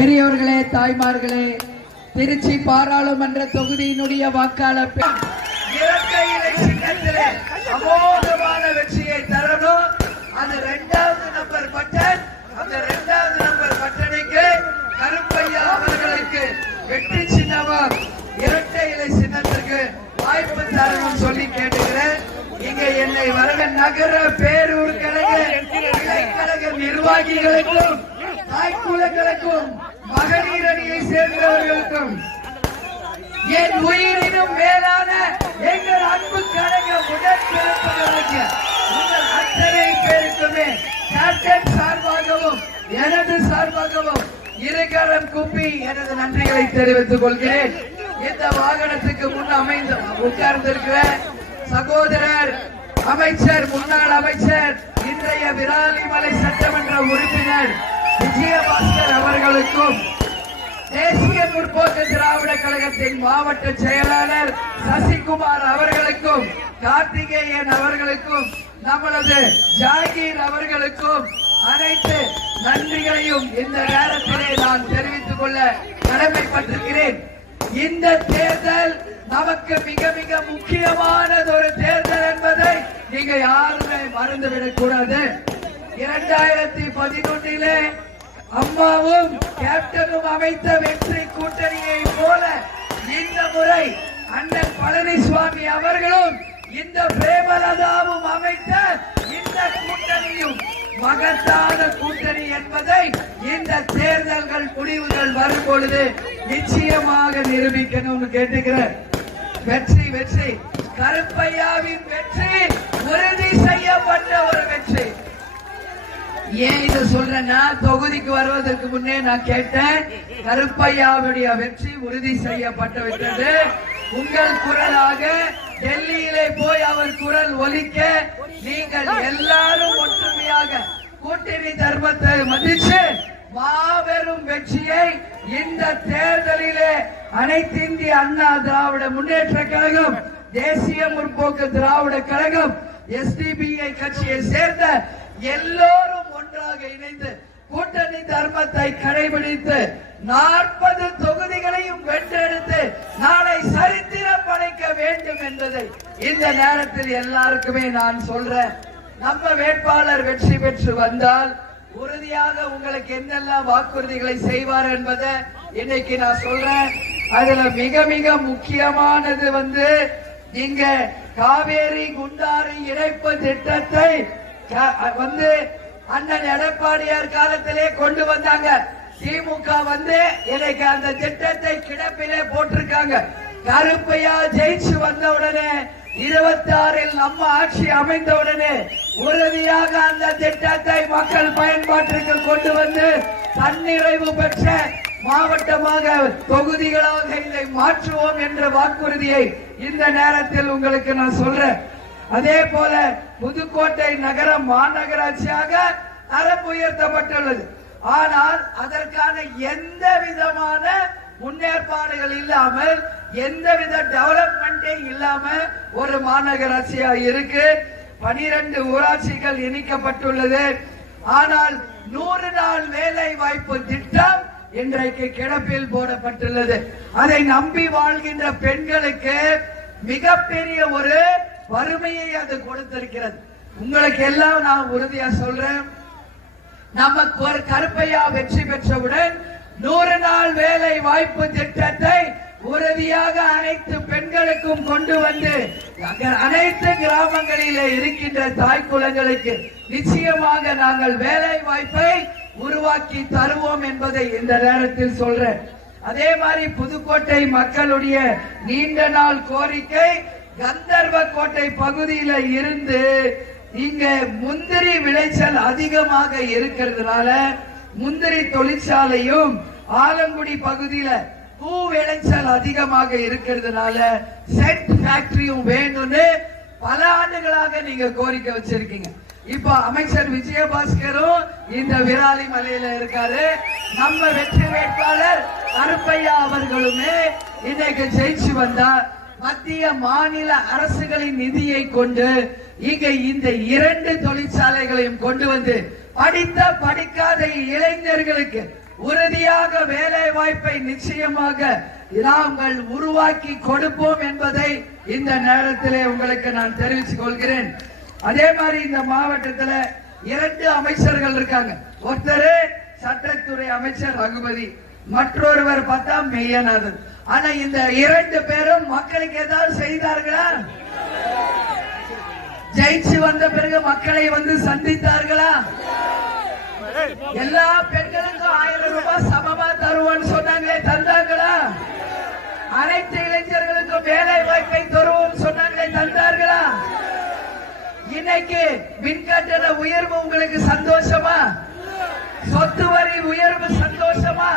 பெரியவர்களே, தாய்மார்களே, திருச்சி பாராளுமன்ற தொகுதியினுடைய வாக்காளர் இரட்டை இலை சின்னத்திலே அமோகமான வெற்றியை தரணும். அது 2வது நம்பர் பட்டன். அந்த 2வது நம்பர் பட்டனுக்கு கருப்பையா அவர்களுக்கு வெற்றி சின்னமும் இரட்டை இலை சின்னத்திற்கு வாய்ப்பு தரணும் சொல்லி கேட்டுக்கிறேன். இங்க என்னை வரக நகர பேரூர் கழக இலைக்கழக நிர்வாகிகளுக்கும் தாய்க்குலங்களுக்கும் மகளிர் அணியை சேர்ந்தவர்களுக்கும் என் உயிரினும் மேலான எங்கள் அன்பு கழக உடன்பிறப்புகளுக்கு உங்கள் அத்தனை பேருக்குமே கேப்டன் சார்பாகவும் எனது சார்பாகவும் இருகரம் குப்பி எனது நன்றிகளை தெரிவித்துக் கொள்கிறேன். இந்த வாகனத்துக்கு முன் அமைந்து உட்கார்ந்திருக்கிற சகோதரர் அமைச்சர், முன்னாள் அமைச்சர், இன்றைய விராலிமலை சட்டமன்ற உறுப்பினர் விஜயபாஸ்கர் அவர்களுக்கும், தேசிய முற்போக்கு திராவிட கழகத்தின் மாவட்ட செயலாளர் சசிகுமார் அவர்களுக்கும், கார்த்திகேயன் அவர்களுக்கும், நமது ஜாகீர் அவர்களுக்கும் அனைத்து நன்றிகளையும் இந்த நேரத்திலே நான் தெரிவித்துக் கொள்ள கடமைப்பட்டிருக்கிறேன். இந்த தேர்தல் நமக்கு மிக மிக முக்கியமானது ஒரு தேர்தல் என்பதை நீங்க யாருமே மறந்துவிடக் கூடாது. 2011 அம்மாவும் கேப்டனும் அமைத்த வெற்றி கூட்டணியை போல இந்த முறை அண்ணன் பழனிசாமி அவர்களும் இந்த பிரேமலதாவும் அமைத்த இந்த கூட்டணியும் மகத்தான கூட்டணி என்பதை இந்த தேர்தல்கள் முடிவுகள் வரும் பொழுது நிச்சயமாக நிரூபிக்கணும்னு கேட்டுக்கிறேன். வெற்றி வெற்றி கருப்பையாவின் வெற்றி உறுதி செய்யப்பட்ட ஒரு வெற்றி. ஏன் இதை சொல்றேன்னா, தொகுதிக்கு வருவதற்கு முன்னே நான் கேட்டேன், கருப்பையாவுடைய வெற்றி உறுதி செய்யப்பட்டு விட்டது. உங்கள் குரலாக டெல்லியிலே போய் அவர் குரல் ஒலிக்க நீங்கள் எல்லாரும் ஒற்றுமையாக கூட்டணி தர்மத்தை மதிச்சு மாபெரும் வெற்றியை இந்த தேர்தலிலே அனைத்து இந்திய அண்ணா திராவிட முன்னேற்ற கழகம், தேசிய முற்போக்கு திராவிட கழகம், எஸ்டிபிஐ கட்சியை சேர்ந்த எல்லோரும் ஒன்றாக இணைந்து கூட்டணி தர்மத்தை கடைபிடித்து 40 தொகுதிகளையும் வென்றெடுத்து நாளை சரித்திரம் படைக்க வேண்டும் என்பதை இந்த நேரத்தில் எல்லாருக்குமே நான் சொல்றேன். நம்ம வேட்பாளர் வெற்றி பெற்று வந்தால் உறுதியாக உங்களுக்கு என்னெல்லாம் வாக்குறுதிகளை செய்வார் என்பதை இன்னைக்கு நான் சொல்றேன். அதுல மிக மிக முக்கியமானது இங்க காவேரி குண்டாறு இணைப்பு திட்டத்தை அண்ணன் எடப்பாடியார் காலத்திலே கொண்டு வந்தாங்க. திமுக இன்னைக்கு அந்த திட்டத்தை கிடப்பிலே போட்டிருக்காங்க. கருப்பையா ஜெயிச்சு வந்த உடனே 26 நம்ம ஆட்சி அமைந்த உடனே உறுதியாக அந்த திட்டத்தை மக்கள் பயன்பாட்டிற்கு கொண்டு வந்து தன்னிறைவு பெற்ற மாவட்டமாக, தொகுதிகளாக இதை மாற்றுவோம் என்ற வாக்குறுதியை இந்த நேரத்தில் உங்களுக்கு நான் சொல்றேன். அதே போல புதுக்கோட்டை நகரம் மாநகராட்சியாக தரம் உயர்த்தப்பட்டுள்ளது. ஆனால் அதற்கான எந்த விதமான முன்னேற்பாடுகள் இல்லாமல், எந்தவித டெவலப்மெண்டே இல்லாம ஒரு மாநகராட்சியா இருக்கு. 12 ஊராட்சிகள் இணைக்கப்பட்டுள்ளது. ஆனால் 100 நாள் வேலை வாய்ப்பு திட்டம் இன்றைக்கு கிடப்பில் போடப்பட்டுள்ளது. அதை நம்பி வாழ்கின்ற பெண்களுக்கு மிகப்பெரிய ஒரு வறுமையை அது கொடுத்திருக்கிறது. உங்களுக்கு எல்லாம் நான் உறுதியா சொல்றேன், நமக்கு ஒரு கருப்பையா வெற்றி பெற்றவுடன் 100 நாள் வேலை வாய்ப்பு திட்டத்தை உறுதியாக அனைத்து பெண்களுக்கும் கொண்டு வந்து அனைத்து கிராமங்களிலே இருக்கின்ற தாய் குலங்களுக்கு நிச்சயமாக நாங்கள் வேலை வாய்ப்பை உருவாக்கி தருவோம் என்பதை இந்த நேரத்தில் சொல்றேன். அதே மாதிரி புதுக்கோட்டை மக்களுடைய நீண்ட நாள் கோரிக்கை, கந்தர்வ கோட்டை பகுதியில இருந்து இங்க முந்திரி விளைச்சல் அதிகமாக இருக்கிறதுனால முந்திரி தொழிற்சாலையும், ஆலங்குடி பகுதியில பூ விளைச்சல் அதிகமாக இருக்கிறதுனால செட் ஃபேக்டரியும் வேணும்னு பல ஆண்டுகளாக நீங்க கோரிக்கை வச்சிருக்கீங்க. இப்ப அமைச்சர் விஜயபாஸ்கரும் இந்த விராலி மலையில இருக்காரு. நம்ம வெற்றி வேட்பாளர் கருப்பையா அவர்களுமே இன்னைக்கு ஜெயிச்சு வந்தா மத்திய மாநில அரசுகளின் நிதியை கொண்டு இங்க இந்த 2 தொழிற்சாலைகளையும் கொண்டு வந்து படித்த படிக்காத இளைஞர்களுக்கு உறுதியாக வேலை வாய்ப்பை நிச்சயமாக நாங்கள் உருவாக்கி கொடுப்போம் என்பதை இந்த நேரத்திலே உங்களுக்கு நான் தெரிவித்துக் கொள்கிறேன். அதே மாதிரி இந்த மாவட்டத்தில் 2 அமைச்சர்கள் இருக்காங்க. ஒருத்தர் சட்டத்துறை அமைச்சர் ரகுபதி, மற்றொருவர் பார்த்தா மெய்யநாதன். ஆனா இந்த 2 பேரும் மக்களுக்கு ஏதாவது செய்தார்களா? ஜெயிச்சு வந்த பிறகு மக்களை வந்து சந்தித்தார்களா? எல்லா பெண்களுக்கும் 1000 ரூபாய் சமமா தருவோம்னு சொன்னாங்களே, தந்தாங்களா? அனைத்து இளைஞர்களுக்கும் வேலை வாய்ப்பை தருவோம் சொன்னாங்களே, தந்தார்களா? இன்னைக்கு மின்கட்டண உயர்வு உங்களுக்கு சந்தோஷமா? சொத்து வரி உயர்வு சந்தோஷமா?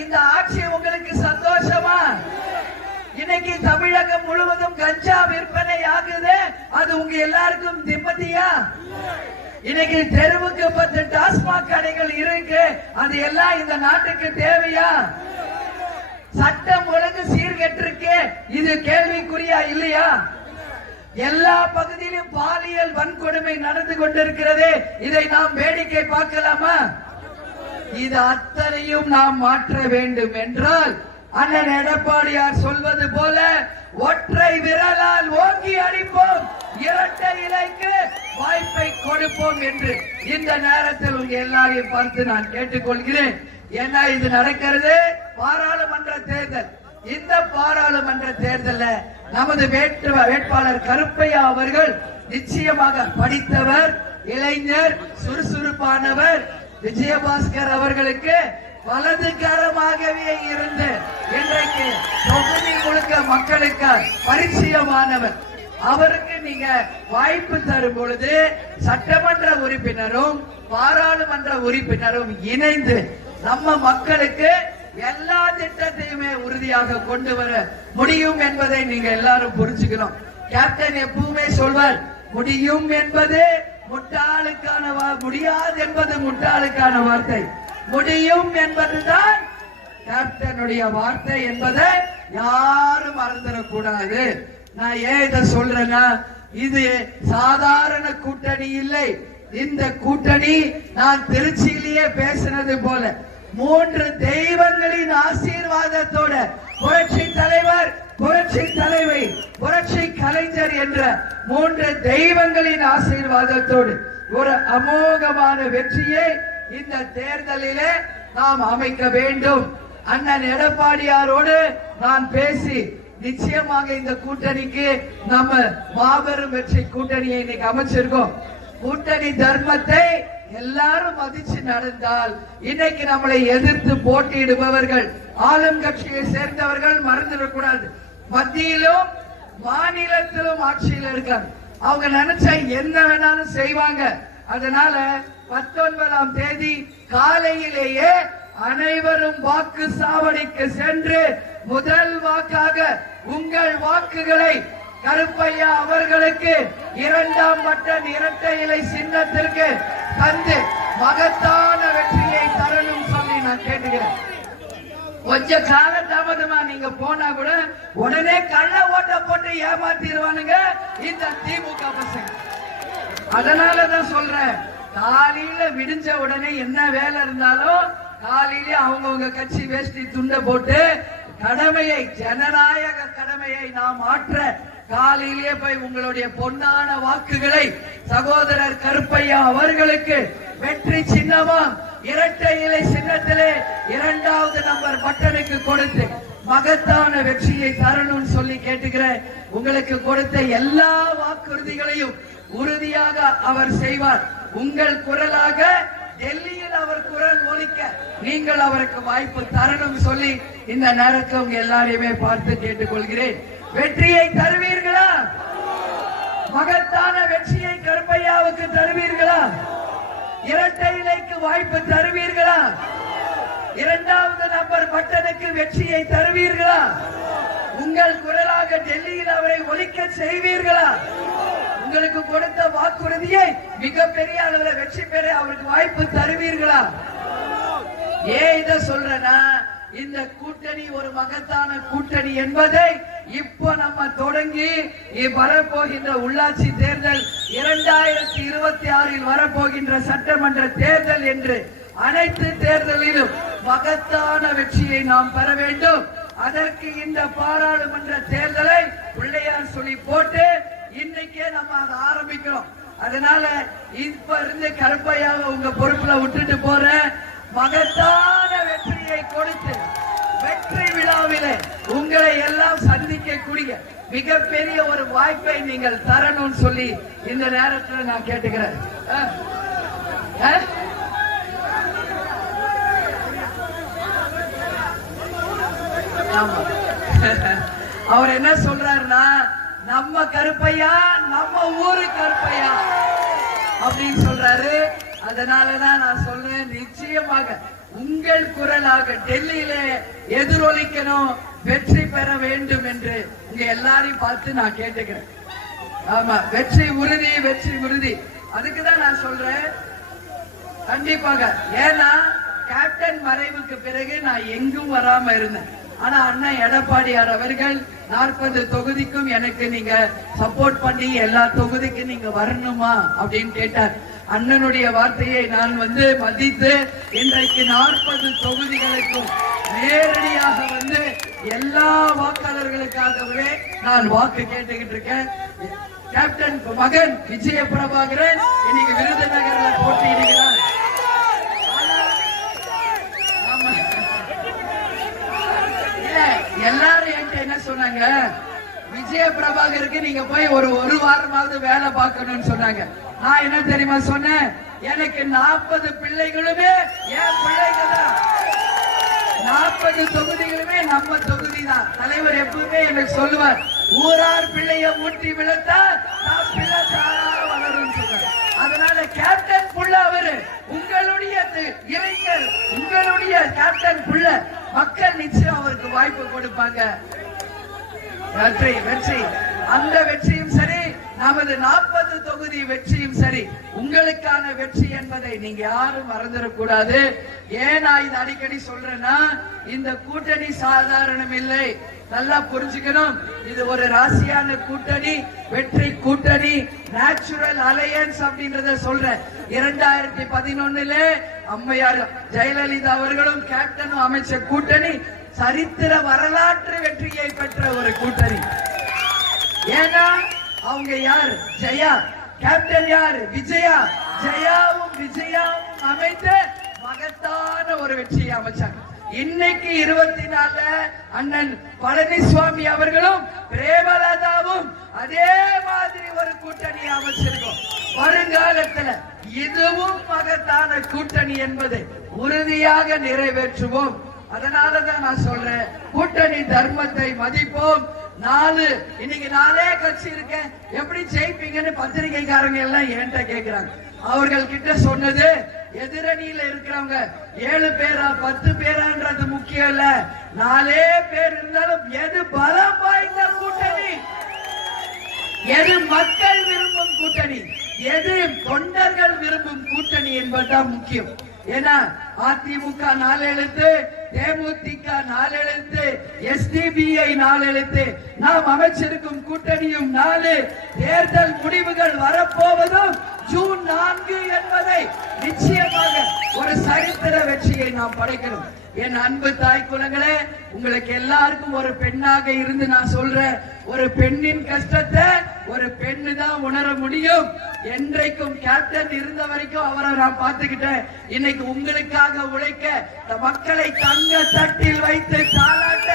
இந்த ஆட்சி உங்களுக்கு சந்தோஷமா? இன்னைக்கு தமிழகம் முழுவதும் கஞ்சா விற்பனை ஆகுது, அது உங்க எல்லாருக்கும் நிம்மதியா? இன்னைக்கு தெருவுக்கு 10 டாஸ்மாக் கடைகள் இருக்கு, அது எல்லாம் இந்த நாட்டுக்கு தேவையா? சட்டம் ஒழுங்கு சீர்கெட்டிருக்கு, இது கேள்விக்குறியா இல்லையா? எல்லா பகுதியிலும் பாலியல் வன்கொடுமை நடந்து கொண்டிருக்கிறது, இதை நாம் வேடிக்கை பார்க்கலாமா? இது அத்தனையும் நாம் மாற்ற வேண்டும் என்றால் அண்ணன் எடப்பாடியார் சொல்வது போல ஒற்றை விரலால் ஓங்கி அடிப்போம், இரட்டை இலைக்கு வாய்ப்பை கொடுப்போம் என்று இந்த நேரத்தில் உங்க எல்லாரையும் பார்த்து நான் கேட்டுக்கொள்கிறேன். ஏன்னா இது நடக்கிறது பாராளுமன்ற தேர்தல். இந்த பாராளுமன்ற தேர்தலில் நமது வேட்பாளர் கருப்பையா அவர்கள் நிச்சயமாக படித்தவர், இளைஞர், சுறுசுறுப்பானவர். விஜயபாஸ்கர் அவர்களுக்கு வலதுகரமாகவே இருந்து இன்றைக்கு தொகுதி முழுக்க மக்களுக்கு பரிச்சயமானவர். அவருக்கு நீங்க வாய்ப்பு தரும் பொழுது சட்டமன்ற உறுப்பினரும் பாராளுமன்ற உறுப்பினரும் இணைந்து நம்ம மக்களுக்கு எல்லா திட்டத்தையுமே உறுதியாக கொண்டு வர முடியும் என்பதை நீங்க எல்லாரும் புரிஞ்சுக்கணும். கேப்டன் எப்பவுமே சொல்வார், முடியும் என்பது முட்டாளுக்கான முடியாது என்பது முட்டாளுக்கான வார்த்தை, முடியும் என்பதுதான் கேப்டனுடைய வார்த்தை என்பதை யாரும் மறந்துடக்கூடாது. நான் ஏன் இதை சொல்றேன்னா, இது சாதாரண கூட்டணி இல்லை. இந்த கூட்டணி நான் திருச்சியிலேயே பேசினது போல 3 தெய்வங்களின் ஆசீர்வாதத்தோட புரட்சி தலைவர், புரட்சி தலைவி, புரட்சி கலைஞர் என்ற 3 தெய்வங்களின் ஆசீர்வாதத்தோடு ஒரு அமோகமான வெற்றியை இந்த தேர்தலிலே நாம் அமைக்க வேண்டும். அண்ணன் எடப்பாடியாரோடு நான் பேசி நிச்சயமாக இந்த கூட்டணிக்கு நம்ம மாபெரும் வெற்றி கூட்டணியை இன்னைக்கு அமைச்சிருக்கோம். கூட்டணி தர்மத்தை எல்லாரும் மதிச்சு நடந்தால் இன்னைக்கு நம்மளை எதிர்த்து போட்டியிடுபவர்கள் ஆளும் கட்சியை சேர்ந்தவர்கள் மறந்துடக்கூடாது. மத்தியிலும் மாநிலத்திலும் ஆட்சியில் இருக்காங்க. அவங்க நினைச்சா என்ன வேணாலும் செய்வாங்க. அதனால 19ஆம் தேதி காலையிலேயே அனைவரும் வாக்கு சாவடிக்கு சென்று முதல் வாக்காக உங்கள் வாக்குகளை கருப்பையா அவர்களுக்கு 2ஆம் பட்டன் இரட்டை இலை சின்னத்திற்கு தந்து மகத்தான வெற்றியை தரணும் சொல்லி நான் கேட்டுக்கிறேன். கொஞ்ச கால தாமதமா நீங்க போனா கூட உடனே கள்ள ஓட்ட போட்டு ஏமாத்திடுவானுங்க இந்த திமுக பசங்க. அதனாலதான் சொல்றேன், காலையில விடிஞ்ச உடனே என்ன வேலை இருந்தாலும் காலையில அவங்கவுங்க கட்சி வேஷ்டி துண்ட போட்டு கடமையை, ஜனநாயக கடமையை நாம் ஆற்ற காலையிலே போய் உங்களுடைய பொன்னான வாக்குகளை சகோதரர் கருப்பையா அவர்களுக்கு வெற்றி சின்னமா இரட்டை இலை சின்னத்திலே 2வது நம்பர் பட்டனுக்கு கொடுத்து மகத்தான வெற்றியை தரணும்னு சொல்லி கேட்டுக்கிறேன். உங்களுக்கு கொடுத்த எல்லா வாக்குறுதிகளையும் உறுதியாக அவர் செய்வார். உங்கள் குரலாக டெல்லியில் அவர் குரல் ஒலிக்க நீங்கள் அவருக்கு வாய்ப்பு தரணும் சொல்லி இந்த நேரத்தை உங்க எல்லாரையுமே பார்த்து கேட்டுக்கொள்கிறேன். வெற்றியை தருவீர்களா? மகத்தான வெற்றியை கருப்பையாவுக்கு தருவீர்களா? இரட்டை இலைக்கு வாய்ப்பு தருவீர்களா? 2வது நம்பர் பட்டனுக்கு வெற்றியை தருவீர்களா? உங்கள் குரலாக டெல்லியில் அவரை ஒலிக்க செய்வீர்களா? உங்களுக்கு கொடுத்த வாக்குறுதியை மிகப்பெரிய அளவில் வெற்றி பெற அவருக்கு வாய்ப்பு தருவீர்களா? ஏன் இத சொல்றேன்னா, இந்த கூட்டணி ஒரு மகத்தான கூட்டணி என்பதை இப்போ நம்ம தொடங்கி வரப்போகின்ற உள்ளாட்சி தேர்தல் 2026 வரப்போகின்ற சட்டமன்ற தேர்தல் என்று அனைத்து தேர்தலிலும் மகத்தான வெற்றியை நாம் பெற வேண்டும். அதற்கு இந்த பாராளுமன்ற தேர்தலை பிள்ளையார் சொல்லி போட்டு இன்னைக்கே நம்ம அதை ஆரம்பிக்கிறோம். அதனால இப்ப இருந்து கருப்பையாக உங்க பொறுப்புல விட்டுட்டு போற மகத்தான வெற்றியை கொடுத்து வெற்றி விழாவிலே உங்களை எல்லாம் சந்திக்கக்கூடிய மிகப்பெரிய ஒரு வாய்ப்பை நீங்கள் தரணும்னு சொல்லி இந்த நேரத்தில் நான் கேட்டுக்கிறேன். அவர் என்ன சொல்றாருன்னா, நம்ம கருப்பையா நம்ம ஊரு கருப்பையா அப்படின்னு சொல்றாரு. அதனாலதான் நான் சொல்றேன், நிச்சயமாக உங்கள் குரலாக டெல்லியில எதிரொலிக்கணும், வெற்றி பெற வேண்டும் என்று உங்க எல்லாரையும் பார்த்து நான் கேட்டுக்கிறேன். ஆமா, வெற்றி உறுதி, வெற்றி உறுதி. அதுக்குதான் நான் சொல்றேன் கண்டிப்பாக. ஏன்னா கேப்டன் மறைவுக்கு பிறகு நான் எங்கும் வராம இருந்தேன். ஆனா அண்ணன் எடப்பாடியார் அவர்கள் 40 தொகுதிக்கும் எனக்கு நீங்க சப்போர்ட் பண்ணி எல்லா தொகுதிக்கும் நீங்க வரணுமா அப்படின்னு கேட்டார். அண்ணனுடைய வார்த்தையை நான் மதித்து இன்றைக்கு 40 தொகுதிகளுக்கும் நேரடியாக எல்லா வாக்காளர்களுக்காகவே நான் வாக்கு கேட்டுக்கிட்டு இருக்கேன். கேப்டன் மகன் விஜய பிரபாகரன் இன்னைக்கு விருதுநகர்ல போட்டியிடுகிறார். எல்லாரும் என்கிட்ட என்ன சொன்னாங்க, விஜய பிரபாகருக்கு நீங்க போய் ஒரு வாரமாவது வேலை பார்க்கணும்னு சொன்னாங்க. நான் என்ன தெரியுமா சொன்னேன், எனக்கு 40 பிள்ளைகளுமே என் பிள்ளைங்க தான், 40 தொகுதிகளுமே நம்ம தொகுதி தான். தலைவர் எப்பவுமே எனக்கு சொல்லுவார், ஊரார் பிள்ளைய ஊட்டி விழுத்தால் பிள்ளை வளரும் சொல்றாரு. அதனால கேப்டன் புள்ள அவரு, உங்களுடைய இளைஞர், உங்களுடைய கேப்டன் புள்ள, மக்கள் நிச்சயம் அவருக்கு வாய்ப்பு கொடுப்பாங்க. வெற்றி வெற்றி, அந்த வெற்றியும் சரி, நமது 40 தொகுதி வெற்றியும் சரி, உங்களுக்கான வெற்றி என்பதை நீங்க யாரும் மறந்துடக்கூடாது. ஏன் நான் இது அடிக்கடி சொல்றேன்னா, இந்த கூட்டணி சாதாரணம் இல்லை, நல்லா புரிஞ்சுக்கணும். இது ஒரு ராசியான கூட்டணி, வெற்றி கூட்டணி, நேச்சுரல் அலையன்ஸ் அப்படின்றத சொல்றேன். 2011 அம்மையார் ஜெயலலிதா அவர்களும் கேப்டனும் அமைச்ச கூட்டணி சரித்திர வரலாற்று வெற்றியை பெற்ற ஒரு கூட்டணி. ஏன்னா அவங்க யார், ஜெயா, கேப்டன் யார், விஜயா. ஜெயாவும் விஜயாவும் அமைத்து மகத்தான ஒரு வெற்றியை அமைச்சாங்க. இன்னைக்கு 24 அண்ணன் பழனிசாமி அவர்களும் பிரேமலதாவும் அதே மாதிரி ஒரு கூட்டணி அமைச்சிருக்கோம். வருங்காலத்தில் இதுவும் மகத்தான கூட்டணி என்பதை உறுதியாக நிறைவேற்றுவோம். அதனாலதான் நான் சொல்றேன், கூட்டணி தர்மத்தை மதிப்போம். இன்னைக்கு 4 கட்சி இருக்கேன், எப்படி ஜெயிப்பீங்கன்னு பத்திரிகைக்காரங்க எல்லாம் என்கிட்ட கேக்குறாங்க. அவர்கள் கிட்ட சொன்னது, எதிரணியில இருக்கிறவங்க 7 பேரா 10 பேரான்றது முக்கியம் இல்ல, 4 பேர் இருந்தாலும் எது பலம் வாய்ந்த கூட்டணி, எது மக்கள் விரும்பும் கூட்டணி, எது தொண்டர்கள் விரும்பும் கூட்டணி என்பதுதான் முக்கியம். ஏன்னா அதிமுக 4 எழுத்து, தேமுதிக 4 எழுத்து, எஸ்டிபிஐ 4 எழுத்து, நாம் அமைச்சிருக்கும் கூட்டணியும் 4. தேர்தல் முடிவுகள் வரப்போவதும் ஜூன் 4 என்பதை நிச்சயமாக ஒரு சரித்திர வெற்றியை நாம் படைக்கணும். என் அன்பு தாய் குலங்களே, உங்களுக்கு எல்லாருக்கும் ஒரு பெண்ணாக இருந்து நான் சொல்றேன், ஒரு பெண்ணின் கஷ்டத்தை ஒரு பெண்ணு தான் உணர முடியும். என்றைக்கும் கேப்டன் இருந்த வரைக்கும் அவரை நான் பார்த்துக்கிட்டேன். இன்னைக்கு உங்களுக்காக உழைக்க, மக்களை தங்க தட்டில் வைத்து தாளாட்ட,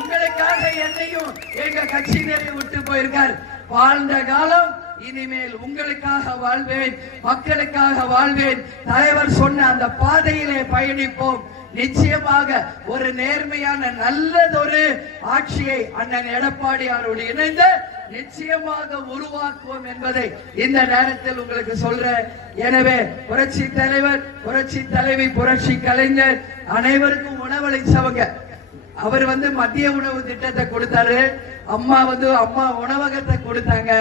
உங்களுக்காக என்னையும் எங்க கட்சியினரை விட்டு போயிருக்கார். வாழ்ந்த காலம் இனிமேல் உங்களுக்காக வாழ்வேன், மக்களுக்காக வாழ்வேன். தலைவர் சொன்ன அந்த பாதையிலே பயணிப்போம். நிச்சயமாக ஒரு நேர்மையான நல்லதொரு ஆட்சியை அண்ணன் எடப்பாடியாரோடு இணைந்து நிச்சயமாக உருவாக்குவோம் என்பதை இந்த நேரத்தில் உங்களுக்கு சொல்றேன். எனவே புரட்சி தலைவர், புரட்சி தலைவி, புரட்சி கலைஞர் அனைவருக்கும் உணவளிச்சவங்க. அவர் மத்திய உணவு திட்டத்தை கொடுத்தாரு, அம்மா அம்மா உணவகத்தை கொடுத்தாங்க.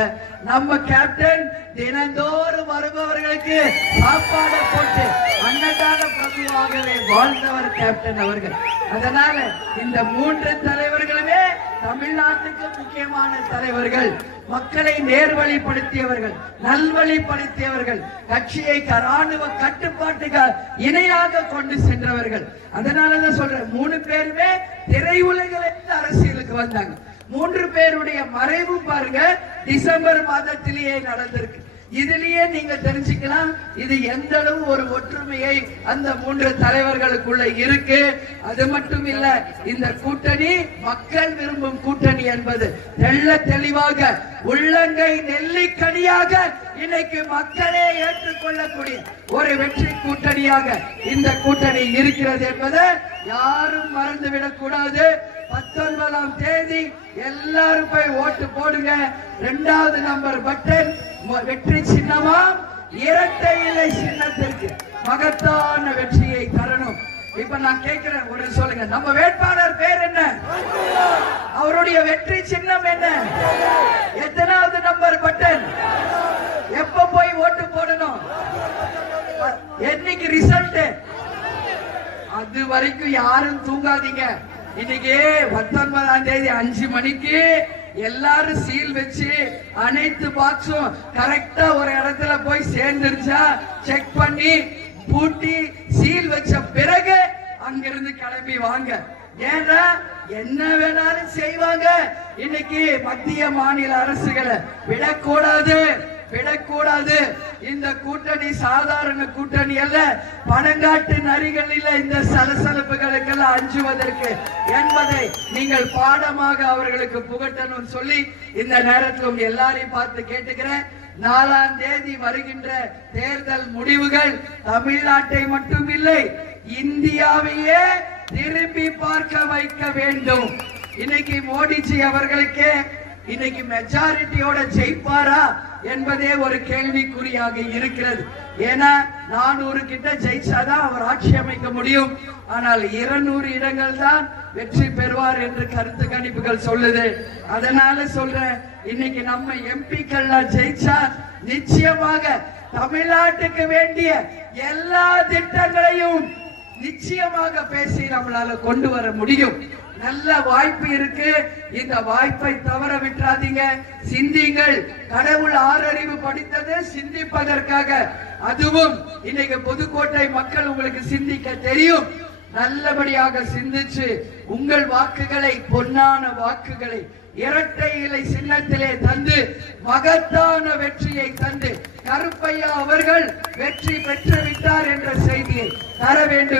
நம்ம கேப்டன் தினந்தோறும் வருபவர்களுக்கு சாப்பாடு போட்டு அன்னதான பிரபுவாகவே வாழ்ந்தவர் கேப்டன் அவர்கள். அதனால இந்த 3 தலைவர்களுமே தமிழ்நாட்டுக்கு முக்கியமான தலைவர்கள், மக்களை நேர்வழிப்படுத்தியவர்கள், நல்வழிப்படுத்தியவர்கள், கட்சியை ராணுவ கட்டுப்பாட்டுக்கு இணையாக கொண்டு சென்றவர்கள். அதனாலதான் சொல்றேன், 3 பேருமே திரையுலகிலிருந்து அரசியலுக்கு வந்தாங்க. 3 பேருடைய மறைவு பாருங்க டிசம்பர் மாதத்திலேயே நடந்திருக்கு. இதுலயே நீங்க தெரிஞ்சுக்கலாம் இது எந்த அளவு ஒரு ஒற்றுமையை அந்த 3 தலைவர்களுக்குள்ள இருக்கு. அது மட்டும் இல்ல, இந்த கூட்டணி மக்கள் விரும்பும் கூட்டணி என்பது தெள்ள தெளிவாக உள்ளங்கை நெல்லிக்கனியாக இன்னைக்கு மக்களே ஏற்றுக்கொள்ளக்கூடிய ஒரு வெற்றி கூட்டணியாக இந்த கூட்டணி இருக்கிறது என்பதை யாரும் மறந்துவிடக் கூடாது. 19ஆம் தேதி எல்லாரும் போய் ஓட்டு போடுங்க. 2வது நம்பர் பட்டன் வெற்றி சின்னமாம் இரட்டை இலை சின்னத்திற்கு மகத்தான வெற்றியை தரணும். இப்ப நான் கேட்கிறேன், ஒரு சொல்லுங்க, நம்ம வேட்பாளர் பேர் என்ன? அவருடைய வெற்றி சின்னம் என்ன? எத்தனாவது நம்பர் பட்டன்? எப்ப போய் ஓட்டு போடணும்? என்னைக்கு ரிசல்ட்? அது வரைக்கும் யாரும் தூங்காதீங்க. இன்னைக்கு 19ஆம் தேதி 5 மணிக்கு எல்லாரும் சீல் வச்சு அனைத்து பாக்ஸும் கரெக்டா ஒரு இடத்துல போய் சேர்ந்துருச்சா செக் பண்ணி பூட்டி சீல் வச்ச பிறகு அங்கிருந்து கிளம்பி வாங்க. ஏன்னா என்ன வேணாலும் செய்வாங்க. இன்னைக்கு மத்திய மாநில அரசுகளை விடக்கூடாது. இந்த கூட்டணி சாதாரண கூட்டணி அல்ல. பணங்காட்டு நரிகளில் இந்த சலசலப்புகளுக்கெல்லாம் அஞ்சுவதற்கு என்பதை நீங்கள் பாடமாக அவர்களுக்கு புகட்டணும் சொல்லி இந்த நேரத்தில் உங்க எல்லாரையும் பார்த்து கேட்டுக்கிறேன். 4ஆம் தேதி வருகின்ற தேர்தல் முடிவுகள் தமிழ்நாட்டை மட்டுமில்லை இந்தியாவையே திரும்பி பார்க்க வைக்க வேண்டும். இன்னைக்கு மோடிஜி அவர்களுக்கு இன்னைக்கு மெஜாரிட்டியோட ஜெயிப்பாரா என்பதே ஒரு கேள்விக்குறியாக இருக்கிறது. ஏன்னா 400 கிட்ட ஜெயிச்சாதான் அவர் ஆட்சி அமைக்க முடியும். ஆனால் 200 இடங்கள் தான் வெற்றி பெறுவார் என்று கருத்து கணிப்புகள் சொல்லுது. அதனால சொல்றேன், இன்னைக்கு நம்ம எம்பிக்கள்லாம் ஜெயிச்சா நிச்சயமாக தமிழ்நாட்டுக்கு வேண்டிய எல்லா திட்டங்களையும் நிச்சயமாக பேசி நம்மளால கொண்டு வர முடியும். நல்ல வாய்ப்பு இருக்கு. இந்த வாய்ப்பை தவற விட்டுறாதீங்க. சிந்திங்கள். கடவுள் 6 அறிவு படித்தது சிந்திப்பதற்காக. அதுவும் இன்னைக்கு புதுக்கோட்டை மக்கள் உங்களுக்கு சிந்திக்க தெரியும். நல்லபடியாக சிந்திச்சு உங்கள் வாக்குகளை, பொன்னான வாக்குகளை இரட்டை இலை சின்னத்திலே தந்து மகத்தான வெற்றியை தந்து கருப்பையா அவர்கள் வெற்றி பெற்று விட்டார் என்ற செய்தியை தர வேண்டும்.